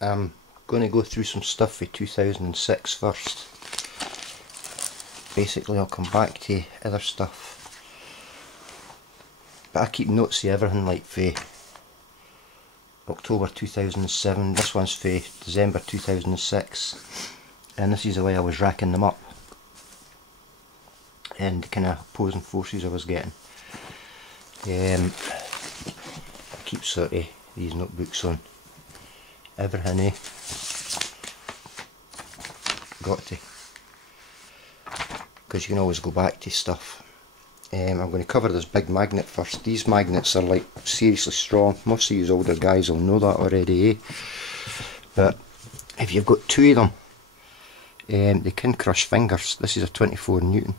I'm going to go through some stuff for 2006 first. Basically I'll come back to other stuff. But I keep notes of everything, like for October 2007, this one's for December 2006, and this is the way I was racking them up and the kind of opposing forces I was getting. I keep sort of these notebooks on everything, got to, because you can always go back to stuff. I'm going to cover this big magnet first. These magnets are like seriously strong. Most of you older guys will know that already, but if you've got two of them, they can crush fingers. This is a 24 Newton,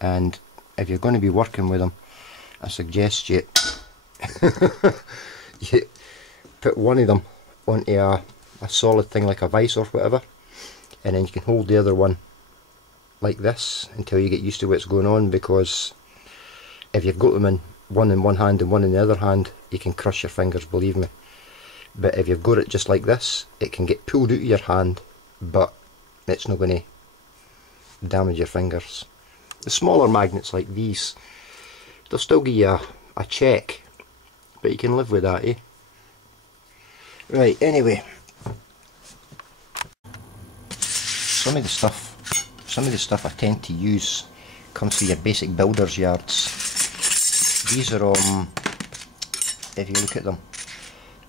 and if you're going to be working with them, I suggest you, you put one of them onto a solid thing like a vice or whatever, and then you can hold the other one like this until you get used to what's going on, because if you've got them in one hand and one in the other hand, you can crush your fingers, believe me. But if you've got it just like this, it can get pulled out of your hand, but it's not going to damage your fingers. The smaller magnets like these, they'll still give you a check, but you can live with that, Right, anyway, some of the stuff I tend to use comes from your basic builder's yards. These are if you look at them,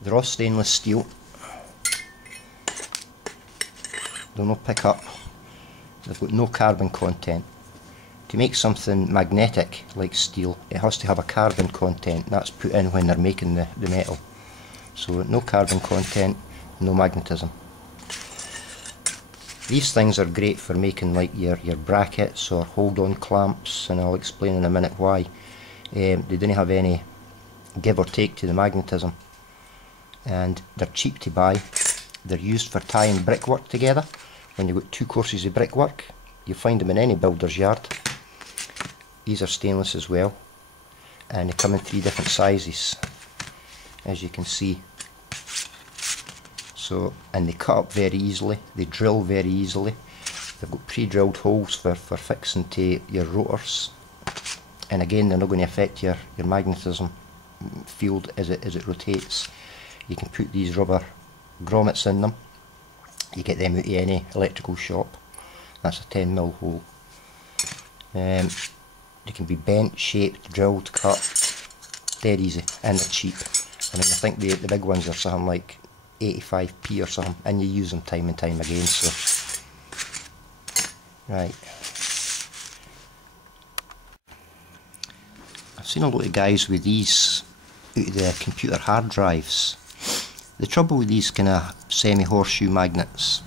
they're all stainless steel. They'll not pick up. They've got no carbon content. To make something magnetic like steel, it has to have a carbon content. That's put in when they're making the metal. So no carbon content, no magnetism. These things are great for making like your brackets or hold-on clamps, and I'll explain in a minute why. They didn't have any give or take to the magnetism, and they're cheap to buy. They're used for tying brickwork together. When you've got two courses of brickwork, you find them in any builder's yard. These are stainless as well, and they come in 3 different sizes, as you can see. So, and they cut up very easily, they drill very easily. They've got pre-drilled holes for fixing to your rotors, and again they're not going to affect your magnetism field as it rotates. You can put these rubber grommets in them. You get them out of any electrical shop. That's a 10mm hole. They can be bent, shaped, drilled, cut, dead easy, and they're cheap. I mean, I think the big ones are something like 85p or something, and you use them time and time again. So, right. I've seen a lot of guys with these out of the computer hard drives. The trouble with these kind of semi-horseshoe magnets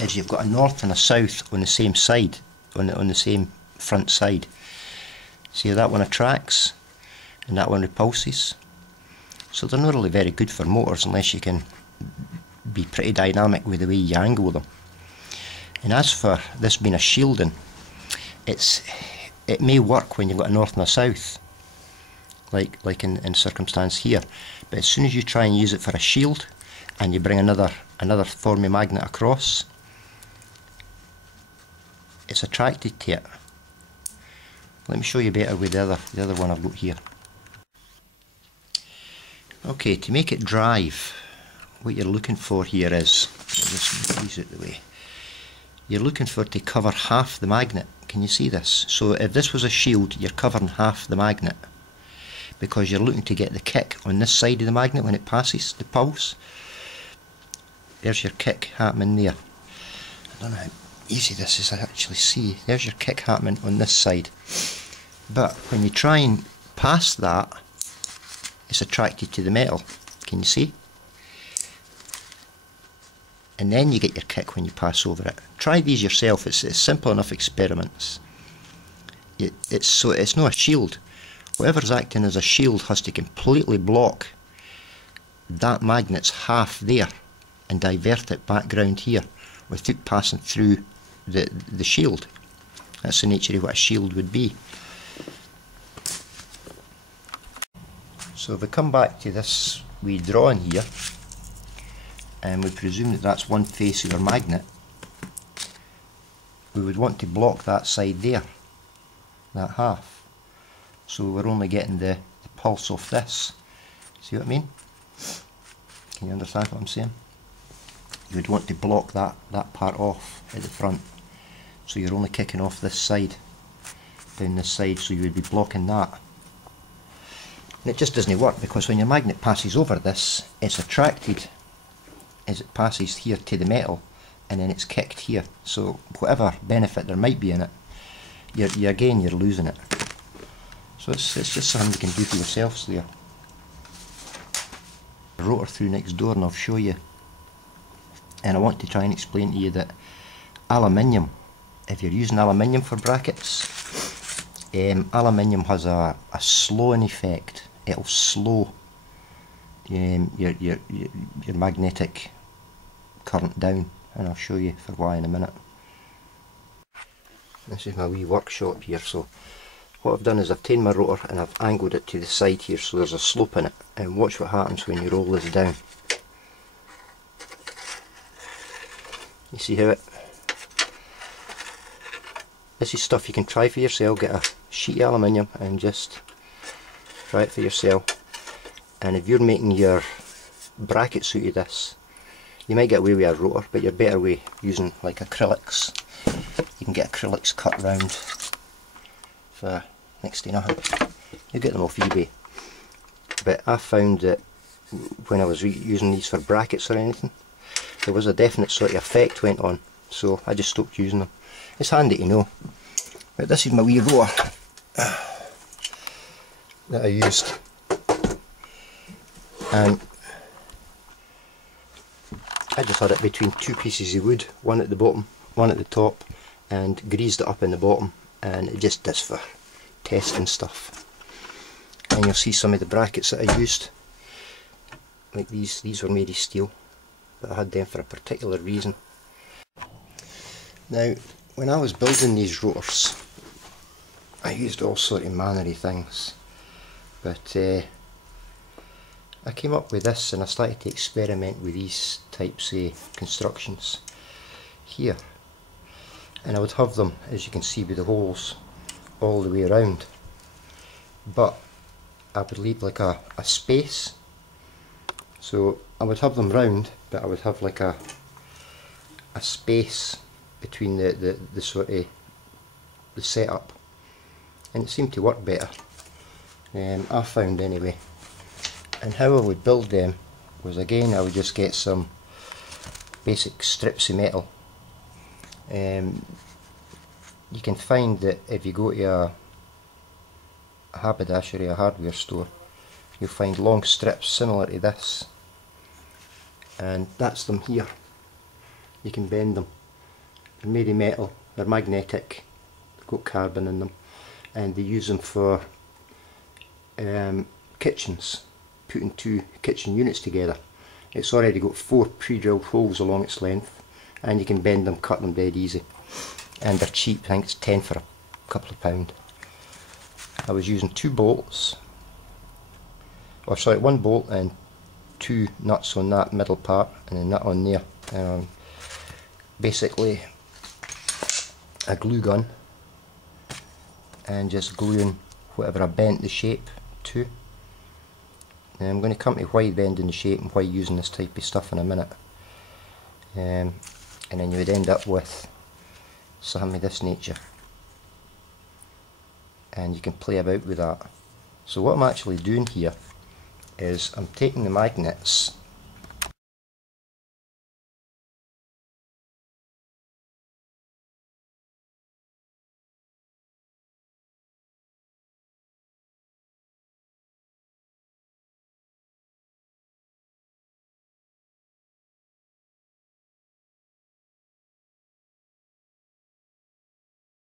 is you've got a north and a south on the same side, on the same front side. See how that one attracts and that one repulses? So they're not really very good for motors unless you can be pretty dynamic with the way you angle them. And as for this being a shielding, it may work when you've got a north and a south, like in circumstance here, but as soon as you try and use it for a shield and you bring another form of magnet across, it's attracted to it. Let me show you better with the other one I've got here. Okay, to make it drive, what you're looking for here is, I'll just move these out of the way. You're looking for it to cover half the magnet. Can you see this? So if this was a shield, you're covering half the magnet, because you're looking to get the kick on this side of the magnet when it passes the pulse. There's your kick happening there. I don't know how easy this is to actually see. There's your kick happening on this side. But when you try and pass that, it's attracted to the metal. Can you see? And then you get your kick when you pass over it. Try these yourself. It's simple enough experiments. It's not a shield. Whatever's acting as a shield has to completely block that magnet's half there and divert it back round here without passing through the shield. That's the nature of what a shield would be. So if we come back to this wee drawing here, and we presume that that's one face of your magnet, we would want to block that side there, that half, so we're only getting the pulse off this. See what I mean? Can you understand what I'm saying? You would want to block that part off at the front, so you're only kicking off this side, down this side, so you would be blocking that. And it just doesn't work, because when your magnet passes over this, it's attracted as it passes here to the metal, and then it's kicked here. So whatever benefit there might be in it, you're losing it. So it's just something you can do for yourselves there. A rotor through next door, and I'll show you. And I want to try and explain to you that aluminium, if you're using aluminium for brackets, aluminium has a slowing effect. It'll slow your magnetic current down, and I'll show you for why in a minute. This is my wee workshop here. So what I've done is I've taken my rotor and I've angled it to the side here, so there's a slope in it, and watch what happens when you roll this down. You see how this is stuff you can try for yourself. Get a sheet of aluminium and just try it for yourself. And if you're making your brackets out of this, you might get away with a rotor, but you're better with using like acrylics. You can get acrylics cut round for next to nothing. You get them off eBay. But I found that when I was using these for brackets or anything, there was a definite sort of effect went on, so I just stopped using them. It's handy to know. But this is my wee rotor that I used, and I just had it between two pieces of wood, one at the bottom, one at the top, and greased it up in the bottom, and it just does for testing stuff. And you'll see some of the brackets that I used, like these were made of steel, but I had them for a particular reason. Now, when I was building these rotors, I used all sort of manner of things, but I came up with this, and I started to experiment with these types of constructions here, and I would have them, as you can see, with the holes all the way around, but I would leave like a space. So I would have them round, but I would have like a space between the sort of the setup, and it seemed to work better, I found anyway. And how I would build them was, again, I would just get some basic strips of metal. You can find that if you go to a haberdashery, a hardware store, you'll find long strips similar to this, and that's them here. You can bend them. They're made of metal, they're magnetic, they've got carbon in them, and they use them for kitchens, putting two kitchen units together. It's already got 4 pre-drilled holes along its length, and you can bend them, cut them dead easy, and they're cheap. I think it's 10 for a couple of pound. I was using 2 bolts, or sorry, 1 bolt and 2 nuts on that middle part, and a nut on there. Basically a glue gun, and just gluing whatever I bent the shape to. Now I'm going to come to why bending the shape and why using this type of stuff in a minute. And then you would end up with something of this nature, and you can play about with that. So what I'm actually doing here is I'm taking the magnets